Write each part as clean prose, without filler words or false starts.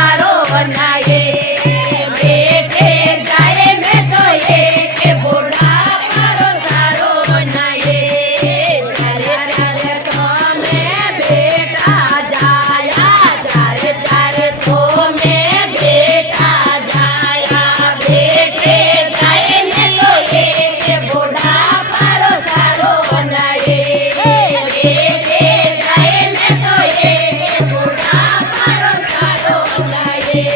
सारो बनाए बेटे जाए मैं तो ये के बूढ़ा मारो सारो बनाए चार तो मैं बेटा जाया चार तो मैं बेटा जाया बेटे जाए मैं तो ये के बूढ़ा मारो सारो बनाए बेटे जाए मैं तो ये के बूढ़ा मारो सारो बनाए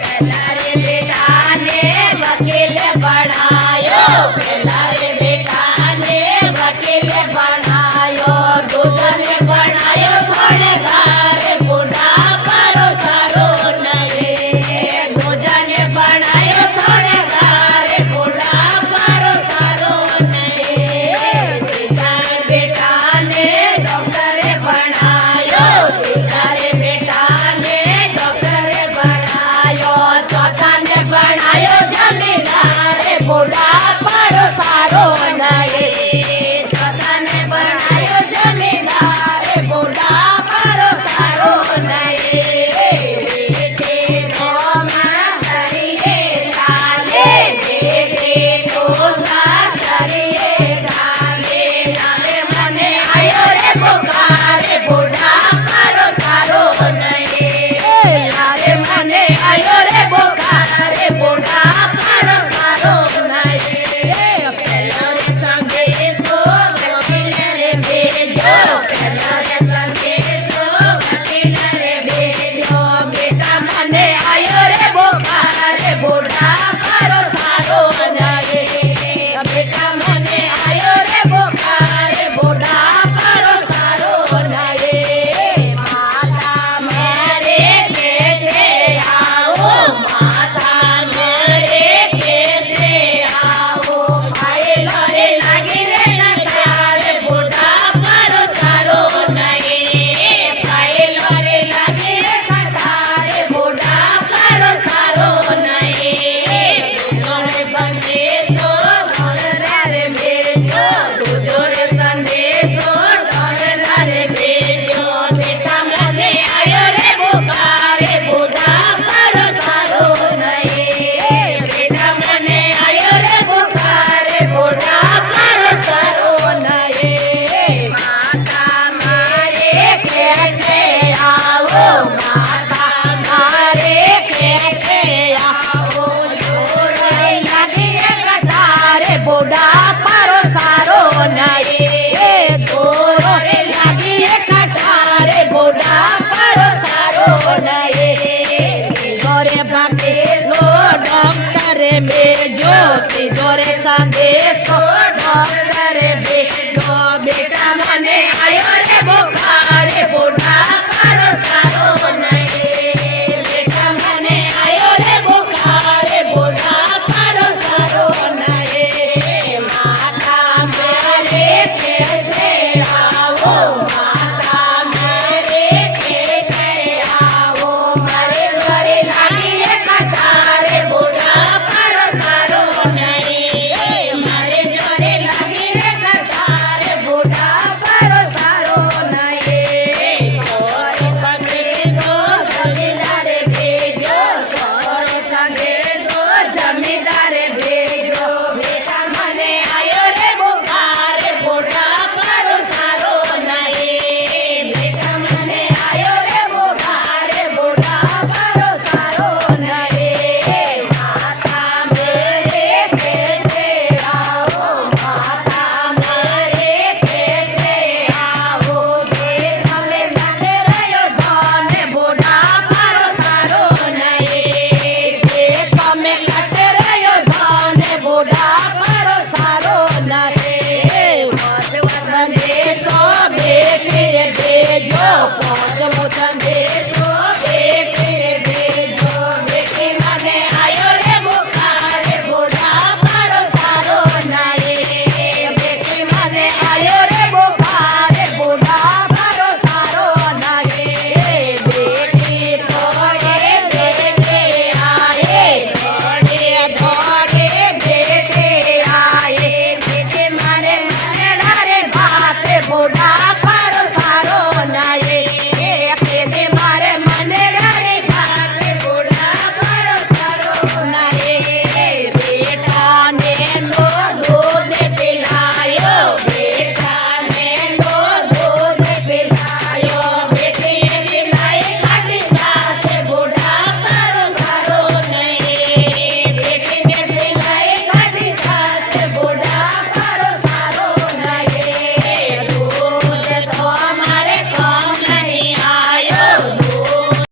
पहला रे बेटा ने वकील बनायो पहला रे बेटा ने वकील बनायो दूसरा ने बनायो थोड़े घर बूढ़ा मारो सारो नए दूसरा ने बनायो थोड़े घर बूढ़ा मारो सारो नए तीसरा बेटा ने डॉक्टर बनायो तीसरा रे बेटा ने डॉक्टर बनायो चौथा ने बनायो जमींदार बूढ़ा मारो सारो नए चौथा ने बनायो जमींदार बूढ़ा मारो सारो नए बेटे तो मारिए डाले बेटे तो सासरिए डाले नारे मने आयो रे पुकार बूढ़ा मारो सारो नए नारे मने आयो रे पुकार बूढ़ा मारो सारो नए पहला रे संगे सो वकील रे भेजो पहला रे संगे सो वकील रे भेजो बेटा मने आयो रे पुकार बूढ़ा मारो सारो नए बेटा मने आयो रे पुकार बूढ़ा मारो सारो नए माता मेरे कैसे आओ माता मेरे कैसे आओ भाई लड़े लगी रे नचार बूढ़ा मारो सारो नए भाई लड़े लगी रे नचार बूढ़ा मारो सारो नए सोने बंदे सो रे भेजो दूजोरे संदेशो रे भेजो बेटा मने आयो रे पुकार बूढ़ा मारो सारो नए बेटा मने आयो रे पुकार बूढ़ा मारो सारो नए माता मारे कैसे आओ माता मारे कैसे आओ जोरे लगी रे कटार बूढ़ा मारो सारो नए जोरे लगी रे कटार बूढ़ा मारो सारो नए जोरे बाके लो डॉक्टर भेजो जोरे संदेशो डॉक्टर भेजो बेटा मने आयो रे बुखार बूढ़ा मारो सारो नए बेटा मने आयो रे बुखार बूढ़ा मारो सारो नए माता मेरे कैसे आओ माता मेरे कैसे आओ मारे घरे लागी रे कतार बूढ़ा मारो सारो नए मारे जोरे लागी रे कतार बूढ़ा मारो सारो नए और संगे दो जमींदार भेजो और संगे दो जमींदार भेजो बेटा मने आयो रे बुखार बूढ़ा मारो सारो नए बेटा मने आयो रे बुखार बूढ़ा मारो सारो नए